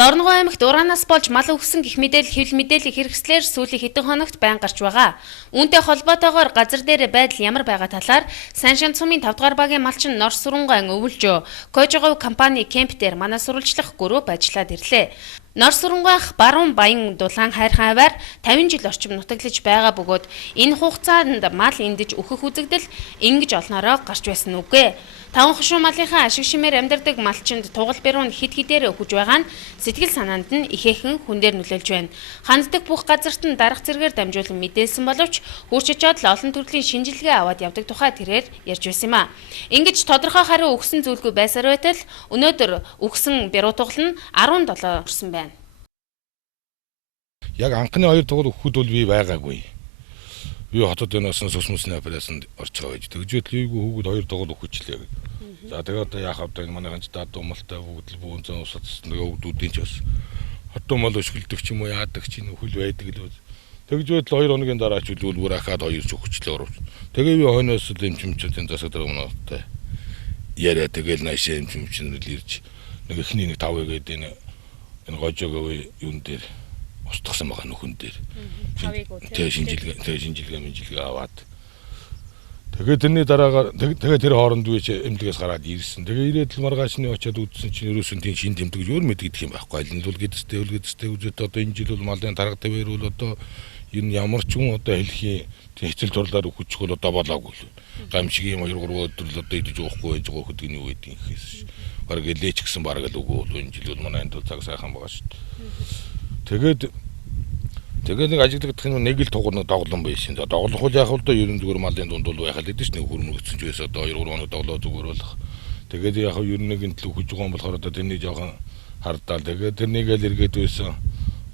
Дорногов аймагт ураанаас болж мал өгсөн гэх мэдээлэл хэвлэл мэдээллийн хэрэгслээр сүүлийн хэдэн хоногт байн гарч байгаа. Үүнтэй холбоотойгоор газар дээр байдал ямар байгаа талаар Саншин цумын 5 дугаар багийн малчин Нор Сүрэнгуан өвөлжөө Кожогов компани кемп дээр манай сурвалжлах групп ажиллаад ирлээ. Нор Сүрэнгуанх баруун баян дулаан хайрхан аваар 50 жил орчим нутаглаж байгаа бөгөөд энэ хугацаанд мал эндэж өөхөх үзэгдэл ингэж олноороо гарч байсан үгүй. Таван хошуу малынхаа ашиг шимээр амьдардаг малчинд тугал бэрүүн хид хидээр өгж байгаа нь сэтгэл санаанд нь ихээхэн хүндээр нөлөөлж байна. Ханддаг бүх газарт нь дарах зэрэгээр дамжуулан мэдээлсэн боловч хурц очоод л олон төрлийн шинжилгээ аваад явдаг тухай тэрээр ярьж байсан юм а. Ингэж тодорхой хариу өгсөн зүйлгүй байсаар байтал өнөөдөр өгсөн бэрүү тугал нь 17 орсон байна. Яг анхны 2 тугал өгөхөд бол би байгаагүй. Би хотод өнөөс сүсмүсний операцанд орж байгаа байж. Тэгжээд лийгүү хүүхэд 2 тугал өгөчлээ. За тэгээд одоо яах вэ? Манайхан ч даад думалтай бүгд л бүүн зэн усаас нөгөөдүүдийн ч бас хотон мал өшгөлдөг ч юм уу яадаг ч нөхөл байдаг л. Тэгжээд л 2 хоногийн дараа ч үлгүүр ахаад 2 өгчлээ оров. Тэгээ би хойноос л эмчимчүүдийн засаг даргаанаатай яриа тэгэл наашаа эмчимчнэр л ирж нэг эхний нэг 5 гээд энэ Кожоговын юун дээр устгасан байгаа нөхөн дээр. Тэгээ шинжилгээ аваад. Тэгээд тэрний дараагаар тэгээд тэр хооронд үеч эмнэлгээс гараад ирсэн. Тэгээ ирээд л маргаашны очиад үзсэн чинь ерөөсөн тийм шин тэмдэг өөр мэд гэдэг юм байхгүй. Аль нь бол гэдэгтэй үзээд одоо энэ жил бол малын тарга тавэр бол одоо энэ ямар ч юм одоо хэлхийн хэцэл дурлаар өгчих бол одоо болоогүй л. Гамшиг юм 2-3 өдөр л одоо идэж уухгүй байж байгаа хөдөлгөөний үед инхээс. Бараг лээч гэсэн бараг л үгүй бол энэ жил бол манай энд бол цаг сайхан байгаа шүү дээ. Тэгээд нэг ажигдах нэг л тугал доглон байсан. Доглох бол яг л одоо ерөн зүгээр малын дунд бол байхад л дээ шүү. Нэг хөрмөгцсөн ч байсан одоо 2-3 хоног доглоо зүгээр болох. Тэгээд яг ерөнгийн төлөв хүж байгаа юм болохоор одоо тэрний жоохон хардаал. Тэгээд тэрнийг л эргээд байсан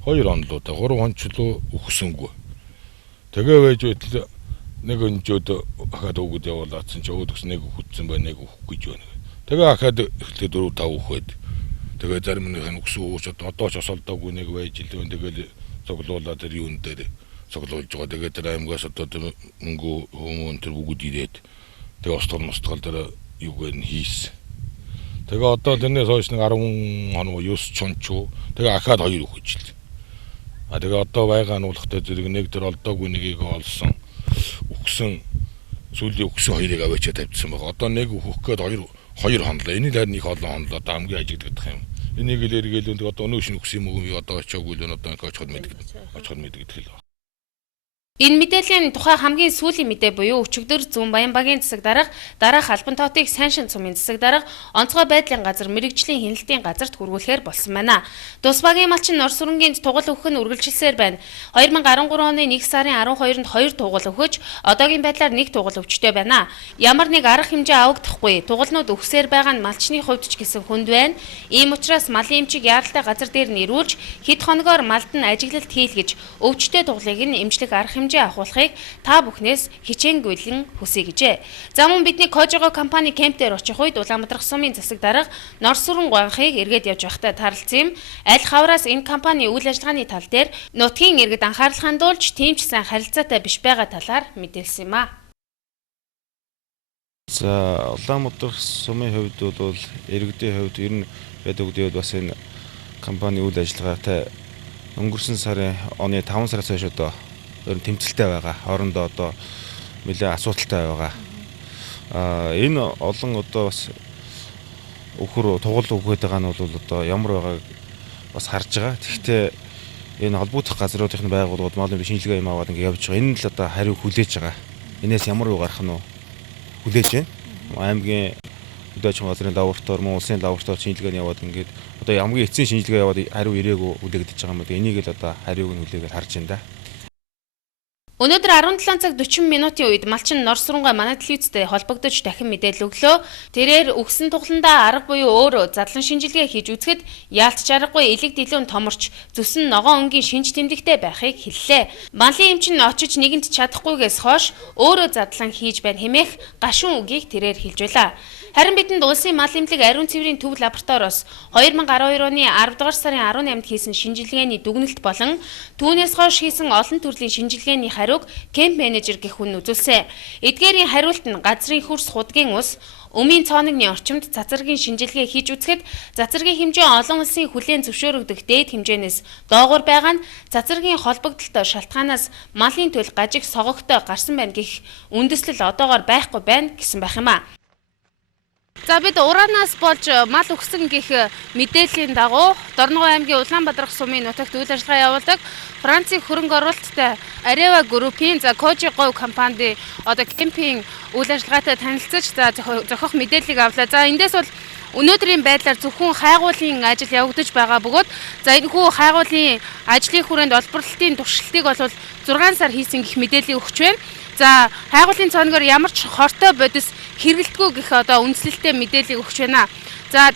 2 хоног л 3 хончлоо өгсөнгүй. Тэгээ байж байтал нэг өнжөөд ахаад өгöd явуулаадсан ч өөд өгс нэг өгсөн бай нэг өгөх гэж байна. Тэгээ ахаад эхлээд 4-5 өгөхөд. Тэгээ зарим нэг өгсөн өгч одоо ч осолдоогүй нэг байж л байна. Тэгэл цоглуулаад тэр юун дээр цоглуулж байгаа. Тэгээд тэр аймгаас одоо тэр мөнгө хүмүүн тэр бүгд ирээд тэгээ устгал тэр юуг нь хийсэн. Тэгээ одоо тэрнээс хойш нэг 10 хоног 9 чончуу тэгээ ахаад 2 өгч л. Тэгээ одоо байгаа нь болохтой зэрэг нэг тэр олдоогүй нэгийг олсон өгсөн сүүлийн өгсөн 2-ыг аваачаа тавьдсан байгаа. Одоо нэг өгөх гээд 2 хонлоо. Энийг харин их олон хонлоо. Одоо хамгийн ажигдах юм. Энийг л эргээл одоо өнөө шин өгсөн юм уу одоо очоогүй л одоо очиход мэддэг л. Энэ мэдээллийн тухай хамгийн сүүлийн мэдээ буюу өчигдөр Зүүн Баян багийн засаг дараах албан тоотыг Саншин цумын засаг дарга онцгой байдлын газар мэрэгжлийн хяналтын газарт хүргүүлэхээр болсон байна. Тус багийн малчин Нор Сүрэнгийн тугал өгөх нь үргэлжилсээр байна. 2013 оны 1 сарын 12-нд 2 тугал өгөж, одоогийн байдлаар 1 тугал өвчтэй байна. Ямар нэг арга хэмжээ авагдахгүй, тугалнууд өгсээр байгаа нь малчны хувьд ч гэсэн хүнд байна. Ийм учраас малын эмчийг яаралтай газар дээр нэрүүлж, хэд хоногоор малд нь ажиглалт хийлгэж, өвчтэй тугалыг нь эмчлэх арга хэмжээ авахыг та бүхнээс хичээнгүйлэн хүсье гэжээ. За мөн бидний Кожогов компани кемп дээр очих үед Улаанбаатар сумын засаг дарга Нор Сүрэнгуанхыг эргээд явж байхдаа тааралцсан юм. Аль хавраас энэ компани үйл ажиллагааны тал дээр нутгийн иргэд анхаарал хандуулж тийм ч сайн харилцаатай биш байгаа талаар мэдээлсэн юм а. За Улаанбаатар сумын хувьд бол иргэдийн хувьд ер нь байдаг үед бас энэ компани үйл ажиллагаатай өнгөрсөн сарын оны 5 сараас хойш одоо ер нь тэмцэлтэй байгаа. Хоорондоо одоо нэлээд асуудалтай байгаа. Энэ олон одоо бас өхөр тугал өгöd байгаа нь бол одоо ямар байгааг бас харж байгаа. Тэгэхдээ энэ холбогдох газруудын байгууллагууд малын шинжилгээ юм аваад ингэ явж байгаа. Энэ л одоо хариу хүлээж байгаа. Энээс ямар уу гарах нь хүлээж байна. Аймгийн хөдөөж газрын лаборатори, мөн улсын лаборатори шинжилгээний яваад ингээд одоо хамгийн эцсийн шинжилгээ яваад хариу ирээгүй үлээгдэж байгаа юм байна. Энийг л одоо хариуг нь хүлээгээд харж байна да. Өнөөдөр 17 цаг 40 минутын үед малчин Нор Сүрэнгуан манай телевизтэй холбогдож дахин мэдээлэл өглөө. Тэрээр өгсөн тугаландаа арга буюу өөр задлан шинжилгээ хийж үзэхэд яалтч аргагүй элэг дэлгүүн томорч зүсэн ногоон өнгийн шинж тэмдэгтэй байхыг хэллээ. Малын эмч нь очиж нэгэнт чадахгүйгээс хойш өөрөө задлан хийж байна хэмээх гашуун үгийг тэрээр хэлж байлаа. Харин бидэнд улсын мал эмнэлэг ариун цэврийн төв лабораториос 2012 оны 10 дугаар сарын 18-нд хийсэн шинжилгээний дүгнэлт болон түүнээс хойш хийсэн олон төрлийн шинжилгээний хариуг кемп менежер гэх хүн үзүүлсэн. Эдгээрийн хариулт нь газрын хөрс худгийн ус, Өмийн цооногны орчимд цацрагийн шинжилгээ хийж үзэхэд цацрагийн хэмжээ олон улсын хүлээн зөвшөөрөгдөх дээд хэмжээнээс доогуур байгаа нь цацрагийн холбогдолтой шалтгаанаас малын төл гажиг согогтой гарсан байна гэх үндэслэл одоогоор байхгүй байна гэсэн байх юм а. За бид ураанаас болж мал өгсөн гэх мэдээллийн дагуу Дорногов аймгийн Улаанбаатар сумын нутагт үйл ажиллагаа явуулдаг Францын хөрөнгө оруулалттай Areva Group-ийн Koji говь компанид кемпинг үйл ажиллагаатай танилцж зохих мэдээллийг авлаа. За эндээс бол өнөөдрийн байдлаар зөвхөн хайгуулын ажил явагдаж байгаа бөгөөд энэхүү хайгуулын ажлын хүрээнд олборлолтын туршилтыг бол 6 сар хийсэн гэх мэдээллийг өгч байна. За хайгуулын цооногоор ямар ч хортой бодис хэрэгэлтгүй гэх үндслэлтэй мэдээллийг өгч байна. За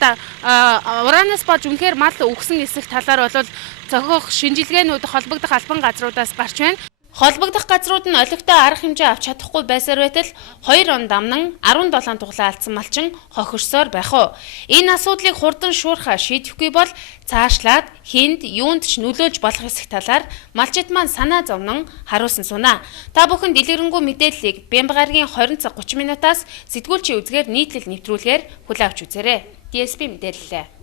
ураанаас болж үнэхээр мал өгсөн эсэх талаар бол зохих шинжилгээнүүд холбогдох албан газруудаас гарч байна. Холбогдох газрууд нь олигтой арга хэмжээ авч чадахгүй байсаар байтал 2 он дамнан 17 туглаа алдсан малчин хохирсоор байх уу. Энэ асуудлыг хурдан шуурхаа шийдэхгүй бол цаашлаад хүнд юунд ч нөлөөлж болох эсэх талаар малчид маань санаа зовнон харуулсан сунаа. Та бүхэн дэлгэрэнгүй мэдээллийг Бямба гарагийн 20 цаг 30 минутаас сэтгүүлчийн үзгээр нийтлэл нэвтрүүлгээр хүлээн авч үзээрэй. DSB мэдээлэлээ.